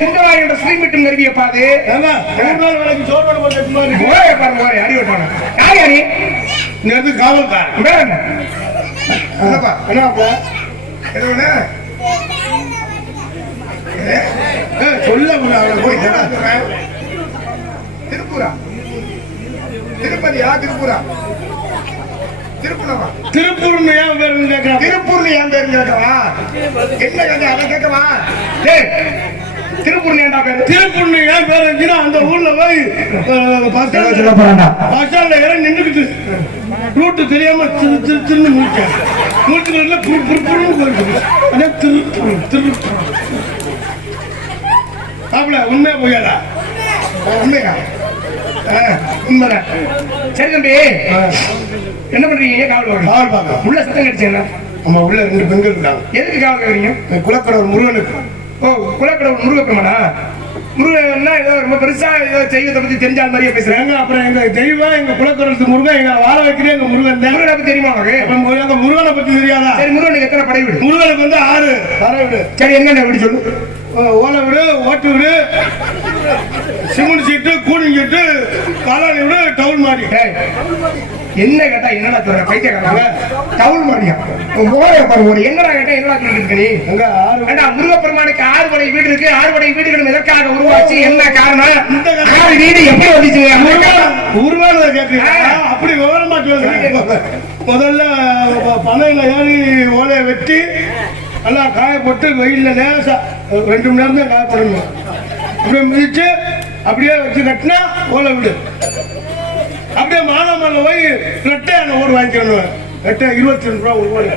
திங்கவாரி என்ற ஸ்ரீமிட்டும் நிறுவிய பாது அடிவட்டான யார் யாரு காவல்காரன் சொல்ல போய் திருப்பூரா திருப்பதியா திருப்பூரா திருப்பூர்னு ஏன் பேரு கேட்கவா திருப்பூர்னு ஏன் பேரு கேட்கவா என்ன கதை அதை கேட்கவா திருப்பூர்னு ஏன்டா பேரு திருப்பூர்னு ஏன் பேரு இருந்துச்சுன்னா அந்த ஊர்ல போய் பஸ் ஸ்டாண்ட்ல இறங்கி நின்றுக்கிட்டு ரூட்டு தெரியாம திருன்னு முடிச்சேன் நூற்றுல திருப்பூர்னு போயிருக்கு அதே திருப்பூர் திருப்பூர் அப்பல உண்மையா போயாடா உண்மையா உண்மைதான் சரி தம்பி என்ன பண்றீங்க காவல் பார்க்க உள்ள சத்தம் கிடைச்சு என்ன ஆமா உள்ள 2 பெண்கள் இருக்காங்க எதுக்கு காவல் கேக்குறீங்க குலக்கடவுள் முருகனுக்கு ஓ குலக்கடவுள் முருகப்பெருமானா முருகன்னா ஏதோ ரொம்ப பெருசா ஏதோ தெய்வத்தை பத்தி தெரிஞ்சால் மாதிரியே பேசுறாங்க அப்புறம் எங்க தெய்வம் எங்க குலக்கடவுள் முருகன் எங்க வாழ வைக்கிறேன் எங்க முருகன் முருகனை பத்தி தெரியுமா உனக்கு முருகனை பத்தி தெரியாதா சரி முருகனுக்கு எத்தனை படை வீடு முருகனுக்கு வந்து 6 படை வீடு சரி என்னென்ன வீடு சொல்லு ஓலை வீடு ஓட்டு வீடு சிமெண்ட் சீட்டு கூலிங் சீட்டு காலாணி வீடு டவுல் மாடி என்ன கேட்டா என்னடா சொல்ற பைத்தியக்காரங்க டவுல் மாடியா ஒரு என்னடா கேட்டா என்னடா சொல்லிட்டு நீ முருகப்பெருமானுக்கு 6 படை வீடு இருக்கு 6 படை வீடுகளும் எதற்காக உருவாச்சு என்ன காரணம் இந்த வீடு எப்படி வந்துச்சு உருவானதை கேட்கிறீங்க அப்படி விவரமா சொல்லுங்க முதல்ல பனையில ஏறி ஓலையை வெட்டி நல்லா காயப்பட்டு வெயில்ல லேசா 2 மணி நேரம் தான் காயப்படணும் அப்படியே மிதிச்சு அப்படியே வச்சு கட்டினா ஓலை விடு அப்படியே மானாமல்ல போய் ரெட்டையான ஓடு வாங்கிக்கணும் ரெட்டை 22 ரூபா ஒரு ஓடு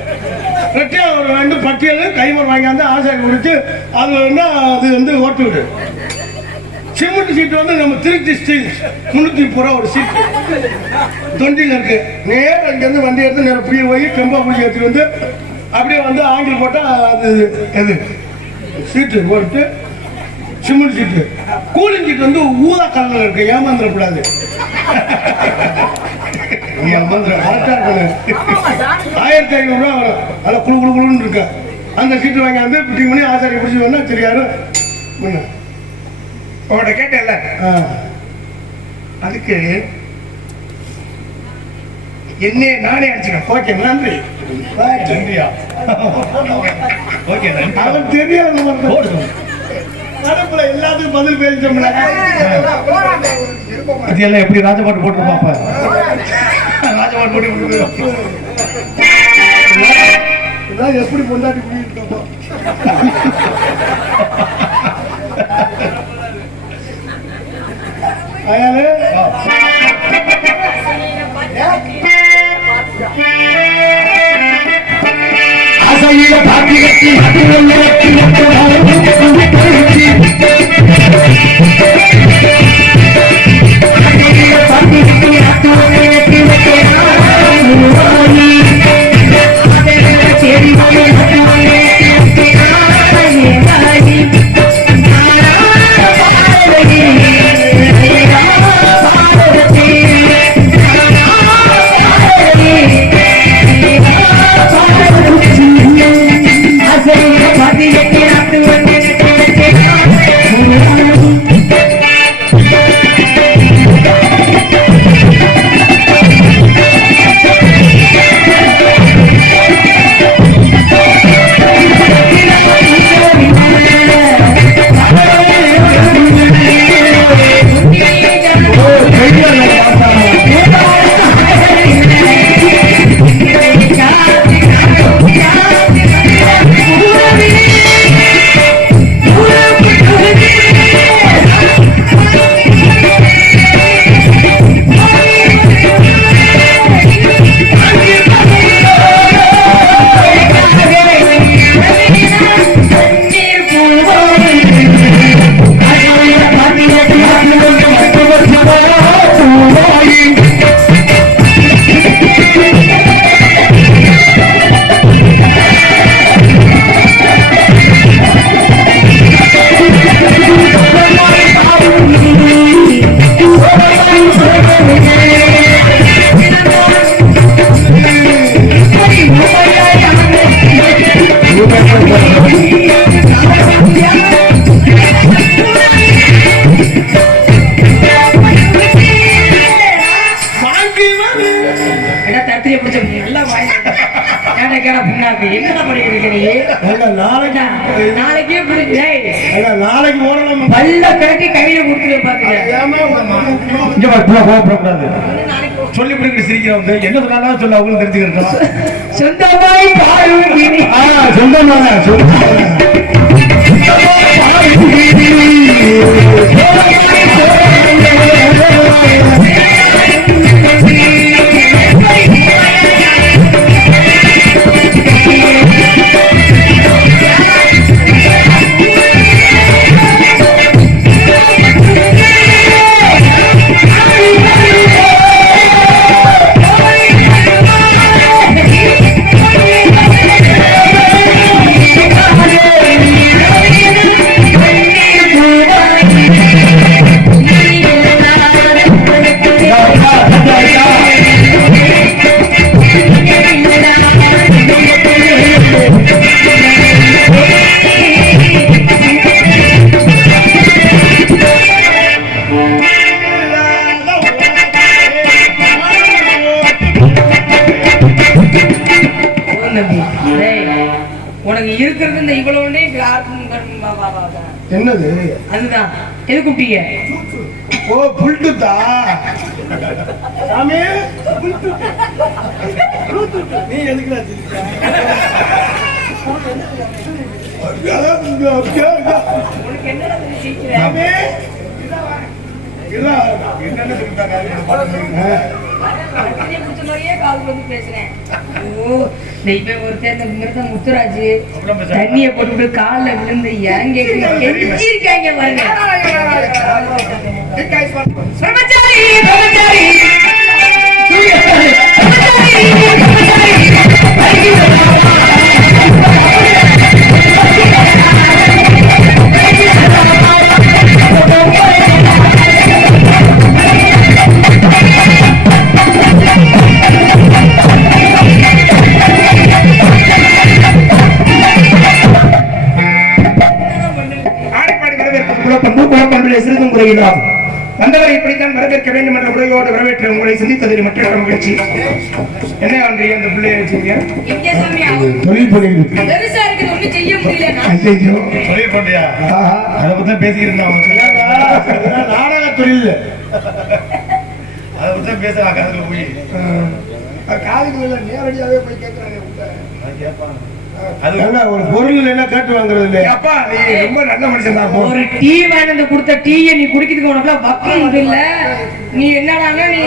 ரெட்டையா ஒரு 2 பட்டியல் கைமர் வாங்கியாந்து ஆசாரி முடிச்சு அது அது வந்து ஓட்டு விடு சிமெண்ட் சீட்டு வந்து நம்ம திருச்சி ஸ்டீல் 330 ரூபா ஒரு சீட் தொண்டியில் இருக்கு நேரம் இங்கேருந்து வண்டி எடுத்து நேரம் புளிய போய் கெம்பா புளிய எடுத்துட்டு வந்து அப்படியே வந்து ஆங்கில் போட்டா அது எது சீட்டு போட்டு சிமெண்ட் சீட்டு கூலிங் சீட்டு வந்து ஊதா கலர்ல இருக்கு ஏமாந்துடக்கூடாது கரெக்டா இருக்கு 1500 ரூபா வரும் நல்லா குழு குழு குழுன்னு இருக்கு அந்த சீட்டு வாங்கி வந்து பிட்டிங் பண்ணி ஆசாரி பிடிச்சி வேணா தெரியாது உங்கள்கிட்ட கேட்டேன்ல அதுக்கு என்னே நானே அடிச்சுக்கேன் ஓகே நன்றி அவன் தெரியாது எல்லாத்துக்கும் பதில் பேச அதெல்லாம் எப்படி ராஜபாட்டு போட்டு பாப்பா ராஜபாட்டு போட்டு எப்படி பொண்டாட்டி புரியுது அயாலே அசையில பாட்டி கட்டி தத்திரியை பிடிச்ச நல்லா என்னடா பண்ணிட்டு நாளைக்கே நாளைக்கு ஓடலாம் பல்ல கட்டி கையில கொடுத்து பாத்துக்கூடாது சொல்லி பிடிக்கிற சிரிக்கிறவங்க என்ன சொன்னாலும் சொல்ல அவங்களும் தெரிஞ்சுக்கிறோம் சொந்தமாய் சொந்தமாக உனக்கு இருக்கிறது இந்த இவ்வளவு என்னது அதுதான் எது கூப்பிட்டீங்க ஓ புல்டுதா சாமி நீ எதுக்குடா முத்துராஜ் தண்ணிய போட்டு கால விழுந்து இருக்காங்க வந்தவரை இப்படித்தான் வரவேற்க வேண்டும் என்ற முறையோடு வரவேற்ற உங்களை சந்தித்ததில் மற்ற மகிழ்ச்சி. என்ன பண்றீங்க அந்த பிள்ளைய வச்சுக்க தொழில் பண்ணிருக்கு தொழில் பண்றியா அதை பத்தி பேசிக்கிறேன் நாடக தொழில் அதை பத்தி பேசுறாங்க அதுல போய் காதுக்குள்ள நேரடியாவே போய் கேட்கறாங்க கேட்பாங்க ஒரு பொருள் என்ன கேட்டு வாங்குறது இல்லையா அப்பா நீ ரொம்ப நல்ல மனுஷன் தான் ஒரு டீ வாங்கி கொடுத்த டீயை நீ குடிக்கிறதுக்கு உனக்கு பக்கம் இல்ல நீ என்னடாங்க நீ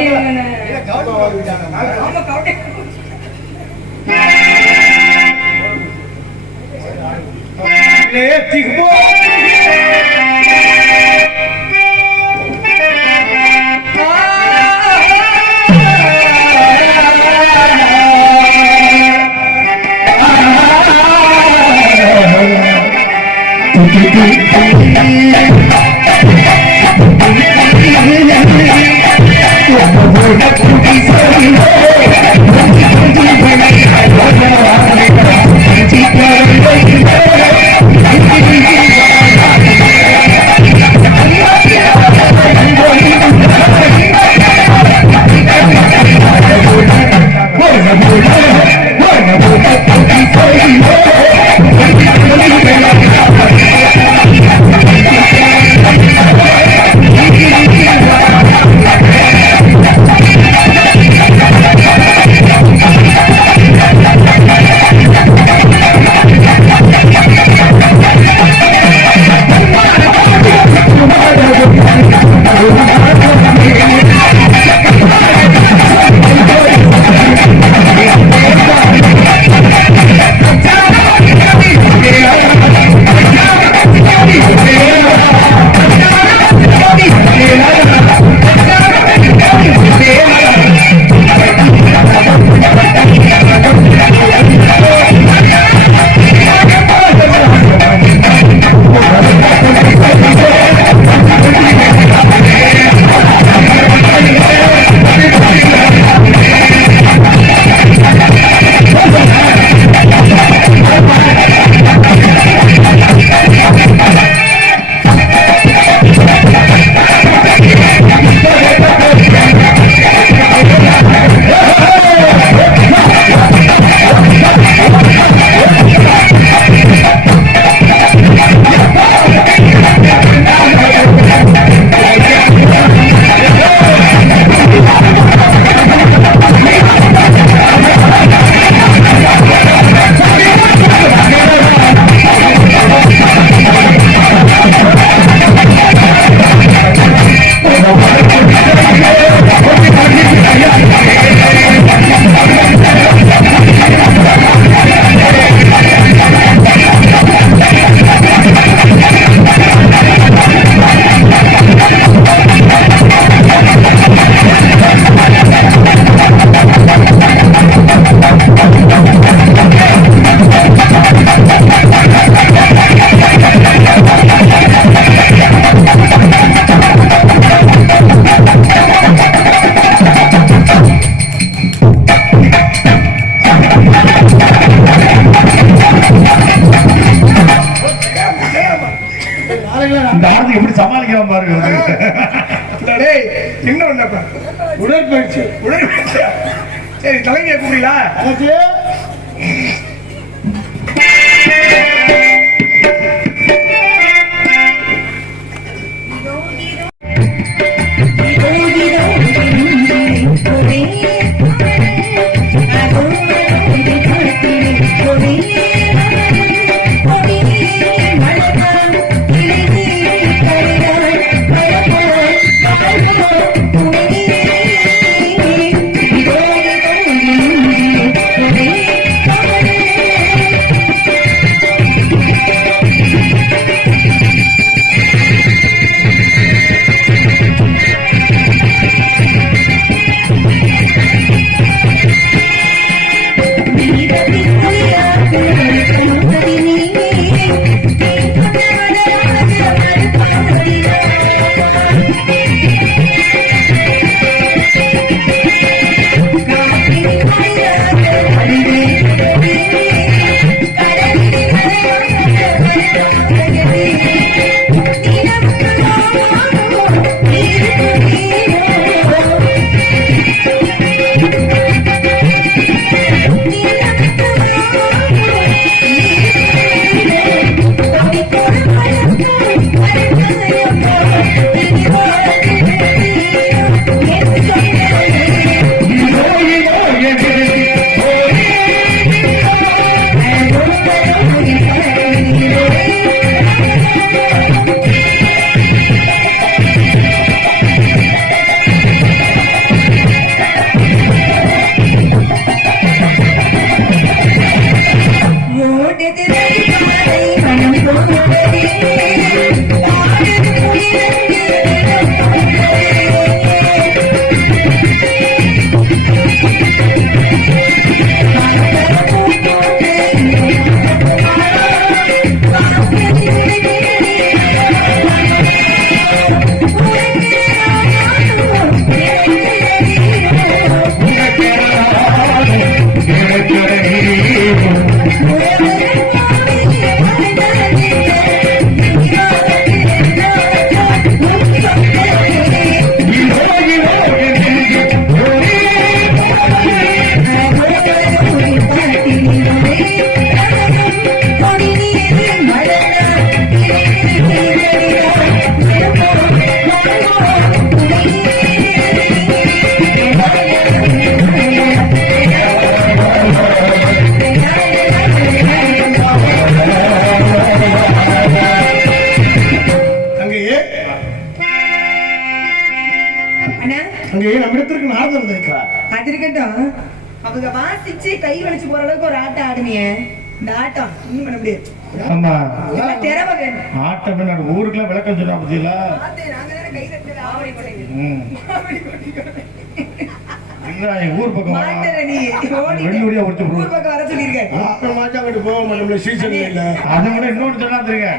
உடற்பயிற்சி. சரி தலைமையை கூப்பிடலா எனக்கு அவங்க வாசிச்சு கை வலிச்சு போற அளவுக்கு ஒரு ஆட்டம் ஆடுனிய இந்த ஆட்டம் இன்னும் பண்ண முடியாது. ஆமா திறமை வேணும். ஆட்டம் என்ன ஊருக்குலாம் விளக்கம் சொன்னா பத்தியா ஊர் பக்கம் ஊர் பக்கம் வர சொல்லிருக்கேன். போக மாட்டோம் சீசன் இல்ல அதை விட இன்னொன்னு சொன்னா தெரியுங்க.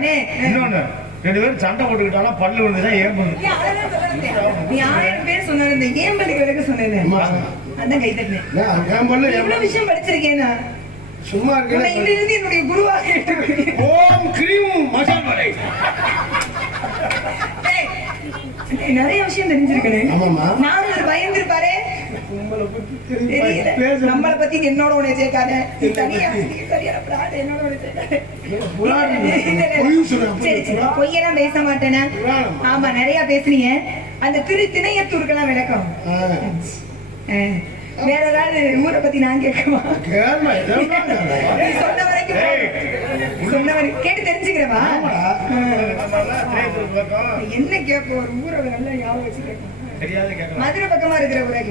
இன்னொன்னு 2 பேரும் சண்டை போட்டுக்கிட்டாலும் பல்லு விழுந்துதான் ஏம்புது. நீ 1000 பேர் சொன்ன இந்த ஏம்பலுக்கு விளக்க சொன்னேன். அதான் கை தட்டினேன். எவ்வளவு விஷயம் படிச்சிருக்கேன்னா சும்மா இருக்கேன். இதிலிருந்து என்னுடைய குருவாக ஏற்றுக்கொள்கிறேன். ஓம் கிரீம் மசால் வடை. நிறைய விஷயம் தெரிஞ்சிருக்கேன். ஆமாமா. நானும் ஒரு பயந்துருப்பாரு. நம்மளை பத்தி என்னோட உடைய சேர்க்காத. பொய்யெல்லாம் பேச மாட்டேனா? ஆமா நிறைய பேசுனீங்க. அந்த திணையத்தூருக்கெல்லாம் விளக்கம் வேற ஏதாவது ஊரை பத்தி நான் கேட்கவா? சொன்ன வரைக்கும் கேட்டு தெரிஞ்சுக்கிறவா? என்ன கேட்ப ஒரு ஊரை நல்லா ஞாபகம் வச்சு கேட்போம். மதுரை பக்கமா இருக்கிற ஊராக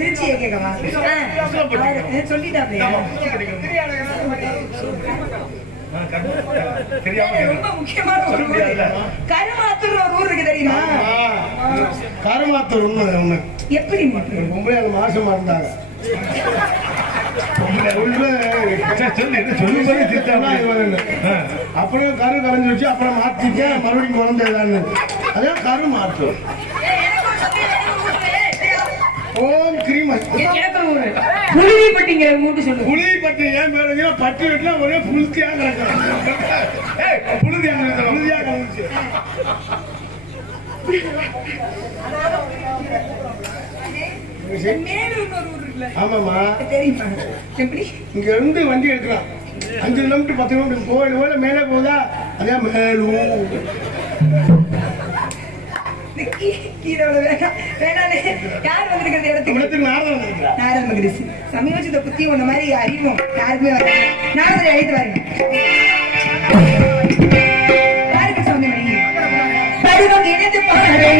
திருச்சியை கேட்கவா? சொல்லிட்டாப்லையா? ரொம்ப முக்கியமான ஒரு ஊர் கருமாத்தூர் ஒரு ஊர் இருக்கு தெரியுமா? கருமாத்தூர் ஒண்ணு எப்படி மும்பை மாசமா இருந்தாங்க. அப்படியே கரு கரைஞ்சு வச்சு அப்புறம் மாத்திட்டு மறுபடியும் குழந்தைதான்னு அதான் கரு மாத்தூர். ஓம் கிரீம் புளிப்பட்டிங்கிற ஊருக்கு சொல்லு. புளிப்பட்டி ஏன் பேருங்க? பட்டி வீட்டுல ஒரே புளுத்தியா கிடக்கும். புழுதியா கிடந்துச்சு. மேலூர்னு ஒரு ஊர் இருக்குல்ல? ஆமாமா, தெரியுமா? எப்படி? இங்க இருந்து வண்டி எடுக்கலாம் 5 கிலோமீட்டர் 10 கிலோமீட்டர் கோயில் கோயில மேலே போதா அதே மேலும் கீழோட வேணானே. யார் வந்திருக்கிறது இடத்துக்கு? நாரத மகரிஷி. சமயோசித புத்தி உன்ன மாதிரி அறிவும் யாருக்குமே வர. நாரதரை அழைத்து வாருங்க. யாருக்கு சுவாமி மணி? பருவம் எனது பாறை.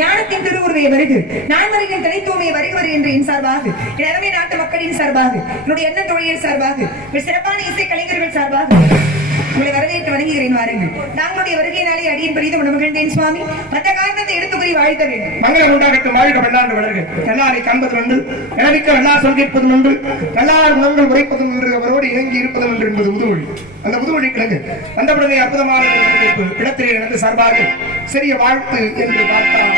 ஞானத்தின் திருவுருவை வருகு, நான்மறையின் தனித்துவமை வருகிறது என்று என் சார்பாக, என் அருமை நாட்டு மக்களின் சார்பாக, என்னுடைய எண்ண தொழில் சார்பாக, சிறப்பான இசை கலைஞர்கள் சார்பாக உங்களை வரவேற்று வணங்குகிறேன். வாருங்கள். நாங்களுடைய வருகையினாலே அடியின் பெரிதும் மகிழ்ந்தேன் சுவாமி. மற்ற காரணத்தை எடுத்துக்கூறி வாழ்த்த வேண்டும். மங்களம் உண்டாகட்டும். வாழ்க வெள்ளாண்டு வளர்க. எல்லாரை காண்பது உண்டு, எனமிக்க வெள்ளா சொல் கேட்பது உண்டு, எல்லாரும் உணவுகள் உரைப்பதும் என்று அவரோடு இணங்கி இருப்பதும் என்று என்பது முதுமொழி. அந்த முதுமொழி கிழங்கு வந்தவுடனே அற்புதமான இடத்திலே எனது சார்பாக சிறிய வாழ்த்து என்று பார்த்தார்.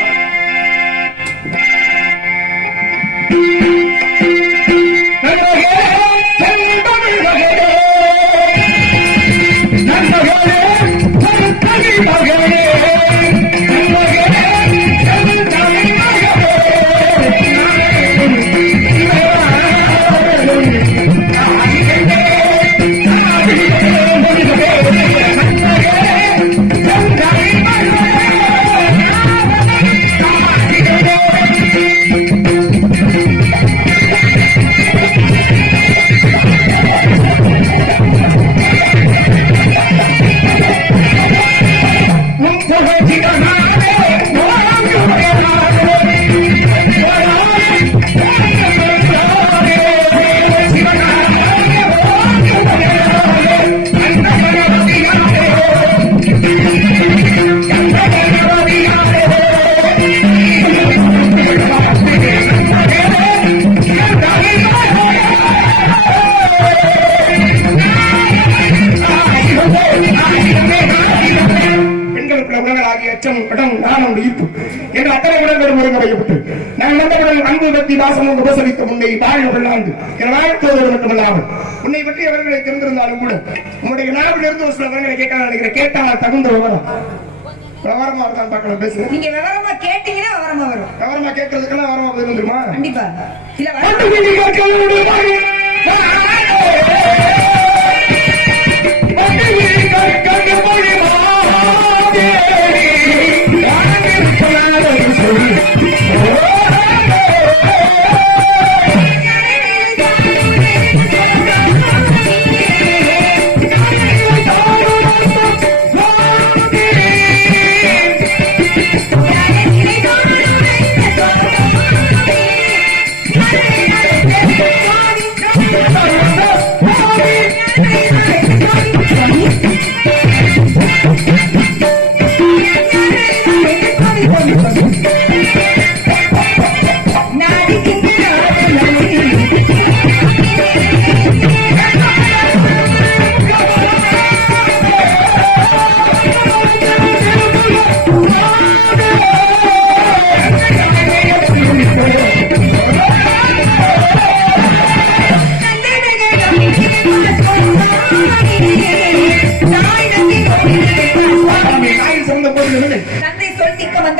உன்னை பற்றி அவர்களை தெரிந்திருந்தாலும் கூட உன்னுடைய நாவிலிருந்து ஒரு சில விவரங்களை கேட்க நினைக்கிறேன். கேட்டால் தகுந்த விவரம் விவரமா இருக்கான்னு பார்க்கலாம். பேசுறேன். நீங்க விவரமா கேட்டீங்கன்னா விவரமா வரும். விவரமா கேட்கறதுக்கெல்லாம் விவரமா பதில் தெரியுமா? கண்டிப்பா.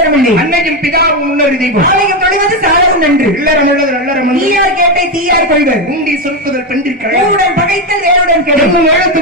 ஆதாரமில்லை. அன்னையும் பிதாவும் உள்ளொரு தெய்வம். ஆலயம் தொழுவது சாலவும் நன்று. இல்லறம் உள்ளது நல்லறம். தீயார் கேட்டை தீயார் கொள்வர். உண்டி சொற்குதல் பெண்டிற்க ஊருடன் பகைத்தல் வேலுடன் கெடும். எழுத்து